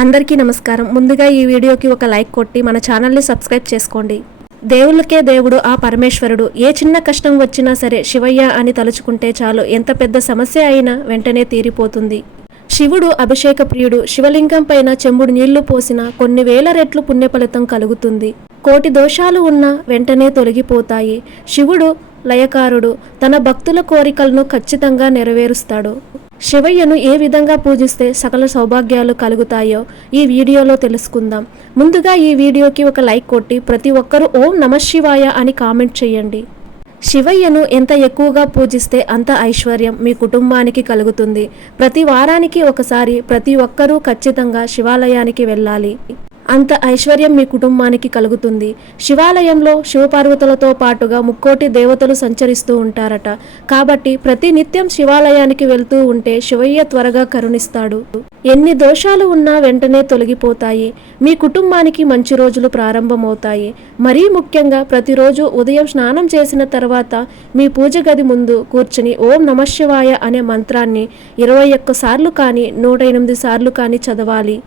అందరికీ నమస్కారం. ముందుగా ఈ వీడియోకి ఒక లైక్ కొట్టి మన ఛానల్ని సబ్స్క్రైబ్ చేసుకోండి. దేవుళ్ళకే దేవుడు ఆ పరమేశ్వరుడు. ఏ చిన్న కష్టం వచ్చినా సరే శివయ్య అని తలుచుకుంటే చాలు, ఎంత పెద్ద సమస్య అయినా వెంటనే తీరిపోతుంది. శివుడు అభిషేక ప్రియుడు. శివలింగం పైన చెంబుడు నీళ్లు పోసినా కొన్ని వేల రెట్లు పుణ్య ఫలితం కలుగుతుంది. కోటి దోషాలు ఉన్నా వెంటనే తొలగిపోతాయి. శివుడు లయకారుడు. తన భక్తుల కోరికలను ఖచ్చితంగా నెరవేరుస్తాడు. శివయ్యను ఏ విధంగా పూజిస్తే సకల సౌభాగ్యాలు కలుగుతాయో ఈ వీడియోలో తెలుసుకుందాం. ముందుగా ఈ వీడియోకి ఒక లైక్ కొట్టి ప్రతి ఒక్కరూ ఓం నమఃశివాయ అని కామెంట్ చేయండి. శివయ్యను ఎంత ఎక్కువగా పూజిస్తే అంత ఐశ్వర్యం మీ కుటుంబానికి కలుగుతుంది. ప్రతి వారానికి ఒకసారి ప్రతి ఒక్కరూ ఖచ్చితంగా శివాలయానికి వెళ్ళాలి. అంత ఐశ్వర్యం మీ కుటుంబానికి కలుగుతుంది. శివాలయంలో శివపార్వతులతో పాటుగా ముక్కోటి దేవతలు సంచరిస్తూ ఉంటారట. కాబట్టి ప్రతి నిత్యం శివాలయానికి వెళ్తూ ఉంటే శివయ్య త్వరగా కరుణిస్తాడు. ఎన్ని దోషాలు ఉన్నా వెంటనే తొలగిపోతాయి. మీ కుటుంబానికి మంచి రోజులు ప్రారంభమవుతాయి. మరీ ముఖ్యంగా ప్రతిరోజు ఉదయం స్నానం చేసిన తర్వాత మీ పూజ గది ముందు కూర్చుని ఓం నమఃశివాయ అనే మంత్రాన్ని 21 సార్లు కానీ 108 సార్లు కానీ చదవాలి.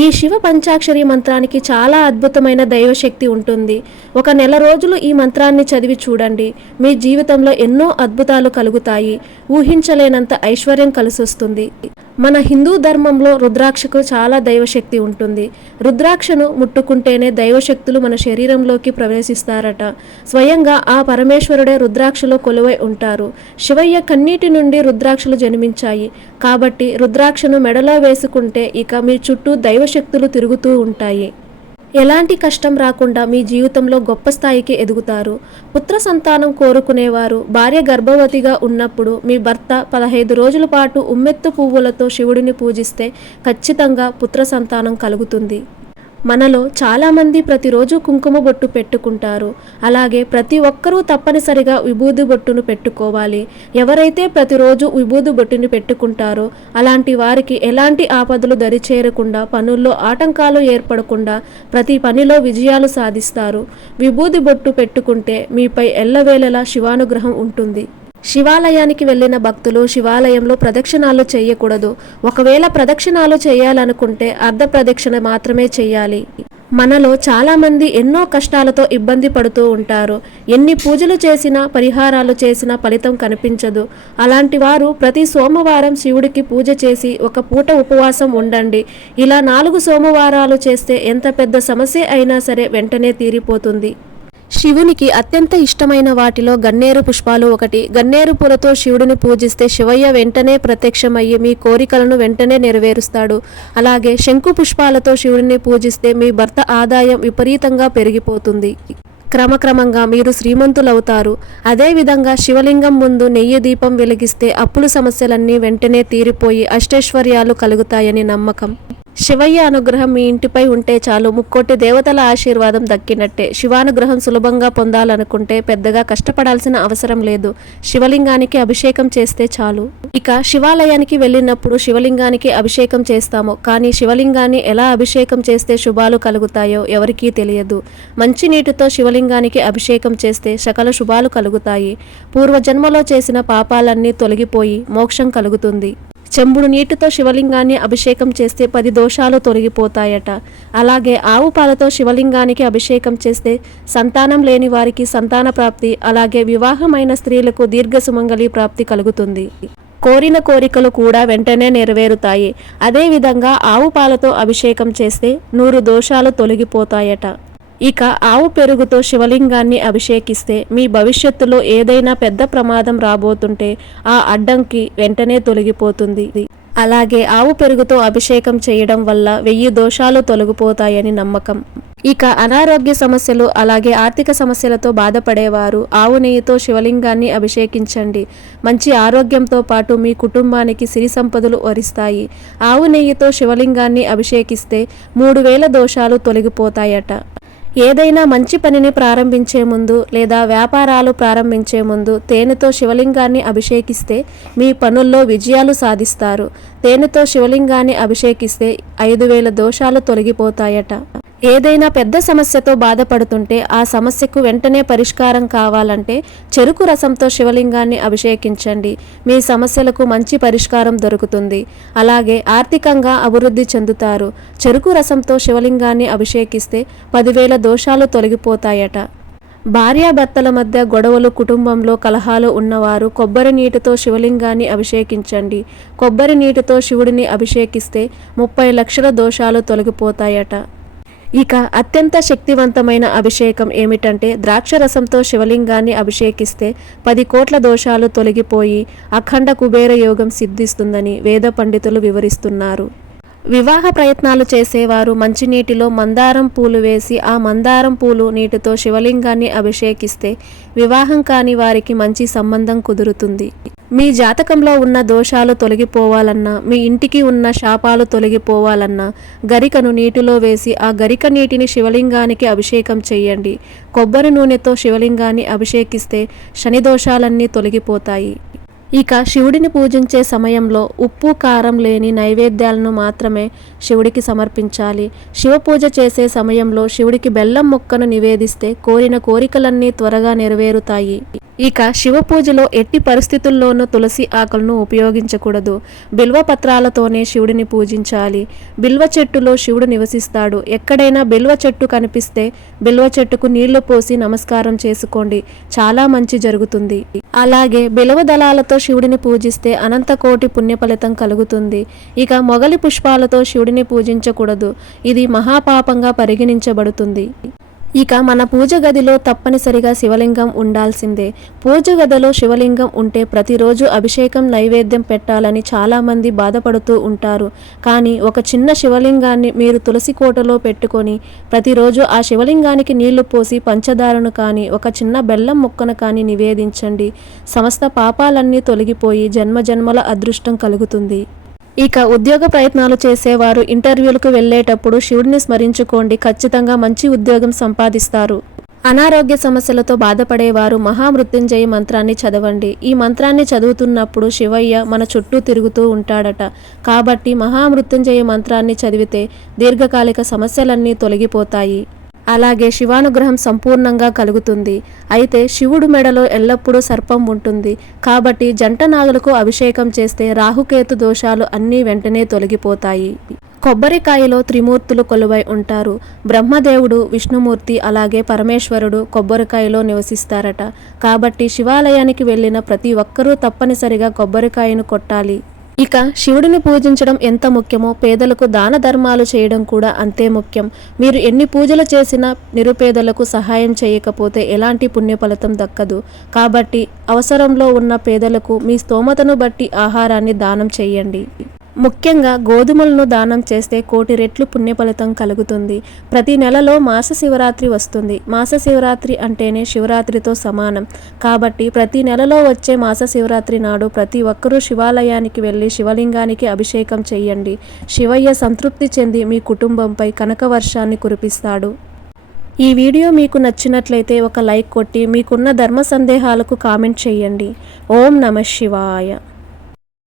ఈ శివ పంచాక్షరి మంత్రానికి చాలా అద్భుతమైన దైవశక్తి ఉంటుంది. ఒక నెల రోజులు ఈ మంత్రాన్ని చదివి చూడండి. మీ జీవితంలో ఎన్నో అద్భుతాలు కలుగుతాయి. ఊహించలేనంత ఐశ్వర్యం కలిసొస్తుంది. మన హిందూ ధర్మంలో రుద్రాక్షకు చాలా దైవశక్తి ఉంటుంది. రుద్రాక్షను ముట్టుకుంటేనే దైవశక్తులు మన శరీరంలోకి ప్రవేశిస్తారట. స్వయంగా ఆ పరమేశ్వరుడే రుద్రాక్షలో కొలువై ఉంటారు. శివయ్య కన్నీటి నుండి రుద్రాక్షలు జన్మించాయి. కాబట్టి రుద్రాక్షను మెడలో వేసుకుంటే ఇక మీ చుట్టూ దైవశక్తులు తిరుగుతూ ఉంటాయి. ఎలాంటి కష్టం రాకుండా మీ జీవితంలో గొప్ప స్థాయికి ఎదుగుతారు. పుత్ర సంతానం కోరుకునేవారు భార్య గర్భవతిగా ఉన్నప్పుడు మీ భర్త 15 రోజుల పాటు ఉమ్మెత్తు పువ్వులతో శివుడిని పూజిస్తే ఖచ్చితంగా పుత్ర సంతానం కలుగుతుంది. మనలో చాలామంది ప్రతిరోజు కుంకుమ బొట్టు పెట్టుకుంటారు. అలాగే ప్రతి ఒక్కరూ తప్పనిసరిగా విభూది బొట్టును పెట్టుకోవాలి. ఎవరైతే ప్రతిరోజు విభూది బొట్టుని పెట్టుకుంటారో అలాంటి వారికి ఎలాంటి ఆపదలు దరిచేరకుండా, పనుల్లో ఆటంకాలు ఏర్పడకుండా ప్రతి పనిలో విజయాలు సాధిస్తారు. విభూది బొట్టు పెట్టుకుంటే మీపై ఎల్లవేళలా శివానుగ్రహం ఉంటుంది. శివాలయానికి వెళ్ళిన భక్తులు శివాలయంలో ప్రదక్షిణాలు చేయకూడదు. ఒకవేళ ప్రదక్షిణాలు చేయాలనుకుంటే అర్ధ ప్రదక్షిణ మాత్రమే చేయాలి. మనలో చాలామంది ఎన్నో కష్టాలతో ఇబ్బంది పడుతూ ఉంటారు. ఎన్ని పూజలు చేసినా పరిహారాలు చేసినా ఫలితం కనిపించదు. అలాంటి వారు ప్రతి సోమవారం శివుడికి పూజ చేసి ఒక పూట ఉపవాసం ఉండండి. ఇలా 4 సోమవారాలు చేస్తే ఎంత పెద్ద సమస్య అయినా సరే వెంటనే తీరిపోతుంది. శివునికి అత్యంత ఇష్టమైన వాటిలో గన్నేరు పుష్పాలు ఒకటి. గన్నేరు పూలతో శివుడిని పూజిస్తే శివయ్య వెంటనే ప్రత్యక్షమయ్యి మీ కోరికలను వెంటనే నెరవేరుస్తాడు. అలాగే శంకు పుష్పాలతో శివుడిని పూజిస్తే మీ భర్త ఆదాయం విపరీతంగా పెరిగిపోతుంది. క్రమక్రమంగా మీరు శ్రీమంతులవుతారు. అదేవిధంగా శివలింగం ముందు నెయ్యి దీపం వెలిగిస్తే అప్పుల సమస్యలన్నీ వెంటనే తీరిపోయి అష్టైశ్వర్యాలు కలుగుతాయని నమ్మకం. శివయ్య అనుగ్రహం మీ ఇంటిపై ఉంటే చాలు, ముక్కోటి దేవతల ఆశీర్వాదం దక్కినట్టే. శివానుగ్రహం సులభంగా పొందాలనుకుంటే పెద్దగా కష్టపడాల్సిన అవసరం లేదు. శివలింగానికి అభిషేకం చేస్తే చాలు. ఇక శివాలయానికి వెళ్ళినప్పుడు శివలింగానికి అభిషేకం చేస్తాము. కానీ శివలింగాన్ని ఎలా అభిషేకం చేస్తే శుభాలు కలుగుతాయో ఎవరికీ తెలియదు. మంచినీటితో శివలింగానికి అభిషేకం చేస్తే సకల శుభాలు కలుగుతాయి. పూర్వజన్మలో చేసిన పాపాలన్నీ తొలగిపోయి మోక్షం కలుగుతుంది. చెంబుడు నీటితో శివలింగాన్ని అభిషేకం చేస్తే 10 దోషాలు తొలగిపోతాయట. అలాగే ఆవు పాలతో శివలింగానికి అభిషేకం చేస్తే సంతానం లేని వారికి సంతాన ప్రాప్తి, అలాగే వివాహమైన స్త్రీలకు దీర్ఘ సుమంగళి ప్రాప్తి కలుగుతుంది. కోరిన కోరికలు కూడా వెంటనే నెరవేరుతాయి. అదేవిధంగా ఆవు పాలతో అభిషేకం చేస్తే 100 దోషాలు తొలగిపోతాయట. ఇక ఆవు పెరుగుతో శివలింగాన్ని అభిషేకిస్తే మీ భవిష్యత్తులో ఏదైనా పెద్ద ప్రమాదం రాబోతుంటే ఆ అడ్డంకి వెంటనే తొలగిపోతుంది. అలాగే ఆవు పెరుగుతో అభిషేకం చేయడం వల్ల 1000 దోషాలు తొలగిపోతాయని నమ్మకం. ఇక అనారోగ్య సమస్యలు అలాగే ఆర్థిక సమస్యలతో బాధపడేవారు ఆవు నెయ్యితో శివలింగాన్ని అభిషేకించండి. మంచి ఆరోగ్యంతో పాటు మీ కుటుంబానికి సిరి సంపదలు వరిస్తాయి. ఆవు నెయ్యితో శివలింగాన్ని అభిషేకిస్తే 3000 దోషాలు తొలగిపోతాయట. ఏదైనా మంచి పనిని ప్రారంభించే ముందు లేదా వ్యాపారాలు ప్రారంభించే ముందు తేనెతో శివలింగాన్ని అభిషేకిస్తే మీ పనుల్లో విజయాలు సాధిస్తారు. తేనెతో శివలింగాన్ని అభిషేకిస్తే 5000 దోషాలు తొలగిపోతాయట. ఏదైనా పెద్ద సమస్యతో బాధపడుతుంటే ఆ సమస్యకు వెంటనే పరిష్కారం కావాలంటే చెరుకు రసంతో శివలింగాన్ని అభిషేకించండి. మీ సమస్యలకు మంచి పరిష్కారం దొరుకుతుంది. అలాగే ఆర్థికంగా అభివృద్ధి చెందుతారు. చెరుకు రసంతో శివలింగాన్ని అభిషేకిస్తే 10,000 దోషాలు తొలగిపోతాయట. భార్యాభర్తల మధ్య గొడవలు, కుటుంబంలో కలహాలు ఉన్నవారు కొబ్బరి నీటితో శివలింగాన్ని అభిషేకించండి. కొబ్బరి నీటితో శివుడిని అభిషేకిస్తే 30 లక్షల దోషాలు తొలగిపోతాయట. ఇక అత్యంత శక్తివంతమైన అభిషేకం ఏమిటంటే ద్రాక్షరసంతో శివలింగాన్ని అభిషేకిస్తే 10 కోట్ల దోషాలు తొలగిపోయి అఖండ కుబేర యోగం సిద్ధిస్తుందని వేద పండితులు వివరిస్తున్నారు. వివాహ ప్రయత్నాలు చేసేవారు మంచినీటిలో మందారం పూలు వేసి ఆ మందారం పూలు నీటితో శివలింగాన్ని అభిషేకిస్తే వివాహం కాని వారికి మంచి సంబంధం కుదురుతుంది. మీ జాతకంలో ఉన్న దోషాలు తొలగిపోవాలన్నా, మీ ఇంటికి ఉన్న శాపాలు తొలగిపోవాలన్నా గరికను నీటిలో వేసి ఆ గరిక నీటిని శివలింగానికి అభిషేకం చేయండి. కొబ్బరి నూనెతో శివలింగాన్ని అభిషేకిస్తే శని దోషాలన్నీ తొలగిపోతాయి. ఇక శివుడిని పూజించే సమయంలో ఉప్పు, కారం లేని నైవేద్యాలను మాత్రమే శివుడికి సమర్పించాలి. శివ పూజ చేసే సమయంలో శివుడికి బెల్లం ముక్కను నివేదిస్తే కోరిన కోరికలన్నీ త్వరగా నెరవేరుతాయి. ఇక శివ పూజలో ఎట్టి పరిస్థితుల్లోనూ తులసి ఆకులను ఉపయోగించకూడదు. బిల్వ పత్రాలతోనే శివుడిని పూజించాలి. బిల్వ చెట్టులో శివుడు నివసిస్తాడు. ఎక్కడైనా బిల్వ చెట్టు కనిపిస్తే బిల్వ చెట్టుకు నీళ్లు పోసి నమస్కారం చేసుకోండి. చాలా మంచి జరుగుతుంది. అలాగే బిల్వ దళాలతో శివుడిని పూజిస్తే అనంత కోటి పుణ్య ఫలితం కలుగుతుంది. ఇక మొగలి పుష్పాలతో శివుడిని పూజించకూడదు. ఇది మహాపాపంగా పరిగణించబడుతుంది. ఇక మన పూజ గదిలో తప్పనిసరిగా శివలింగం ఉండాల్సిందే. పూజ గదిలో శివలింగం ఉంటే ప్రతిరోజు అభిషేకం, నైవేద్యం పెట్టాలని చాలామంది బాధపడుతూ ఉంటారు. కానీ ఒక చిన్న శివలింగాన్ని మీరు తులసి కోటలో పెట్టుకొని ప్రతిరోజు ఆ శివలింగానికి నీళ్లు పోసి పంచదారను కానీ ఒక చిన్న బెల్లం ముక్కను కానీ నివేదించండి. సమస్త పాపాలన్నీ తొలగిపోయి జన్మజన్మల అదృష్టం కలుగుతుంది. ఇక ఉద్యోగ ప్రయత్నాలు చేసేవారు ఇంటర్వ్యూలకు వెళ్ళేటప్పుడు శివుడిని స్మరించుకోండి. ఖచ్చితంగా మంచి ఉద్యోగం సంపాదిస్తారు. అనారోగ్య సమస్యలతో బాధపడేవారు మహామృత్యుంజయ మంత్రాన్ని చదవండి. ఈ మంత్రాన్ని చదువుతున్నప్పుడు శివయ్య మన చుట్టూ తిరుగుతూ ఉంటాడట. కాబట్టి మహామృత్యుంజయ మంత్రాన్ని చదివితే దీర్ఘకాలిక సమస్యలన్నీ తొలగిపోతాయి. అలాగే శివానుగ్రహం సంపూర్ణంగా కలుగుతుంది. అయితే శివుడు మెడలో ఎల్లప్పుడూ సర్పం ఉంటుంది. కాబట్టి జంట నాగులకు అభిషేకం చేస్తే రాహుకేతు దోషాలు అన్నీ వెంటనే తొలగిపోతాయి. కొబ్బరికాయలో త్రిమూర్తులు కొలువై ఉంటారు. బ్రహ్మదేవుడు, విష్ణుమూర్తి అలాగే పరమేశ్వరుడు కొబ్బరికాయలో నివసిస్తారట. కాబట్టి శివాలయానికి వెళ్ళిన ప్రతి ఒక్కరూ తప్పనిసరిగా కొబ్బరికాయను కొట్టాలి. ఇక శివుడిని పూజించడం ఎంత ముఖ్యమో పేదలకు దాన ధర్మాలు చేయడం కూడా అంతే ముఖ్యం. మీరు ఎన్ని పూజలు చేసినా నిరుపేదలకు సహాయం చేయకపోతే ఎలాంటి పుణ్య ఫలితం దక్కదు. కాబట్టి అవసరంలో ఉన్న పేదలకు మీ స్తోమతను బట్టి ఆహారాన్ని దానం చేయండి. ముఖ్యంగా గోధుమలను దానం చేస్తే 1,000,000 రెట్లు పుణ్యఫలితం కలుగుతుంది. ప్రతి నెలలో మాస శివరాత్రి వస్తుంది. మాస శివరాత్రి అంటేనే శివరాత్రితో సమానం. కాబట్టి ప్రతి నెలలో వచ్చే మాస శివరాత్రి నాడు ప్రతి ఒక్కరూ శివాలయానికి వెళ్ళి శివలింగానికి అభిషేకం చేయండి. శివయ్య సంతృప్తి చెంది మీ కుటుంబంపై కనక వర్షాన్ని కురిపిస్తాడు. ఈ వీడియో మీకు నచ్చినట్లయితే ఒక లైక్ కొట్టి మీకున్న ధర్మ సందేహాలకు కామెంట్ చేయండి. ఓం నమః శివాయ.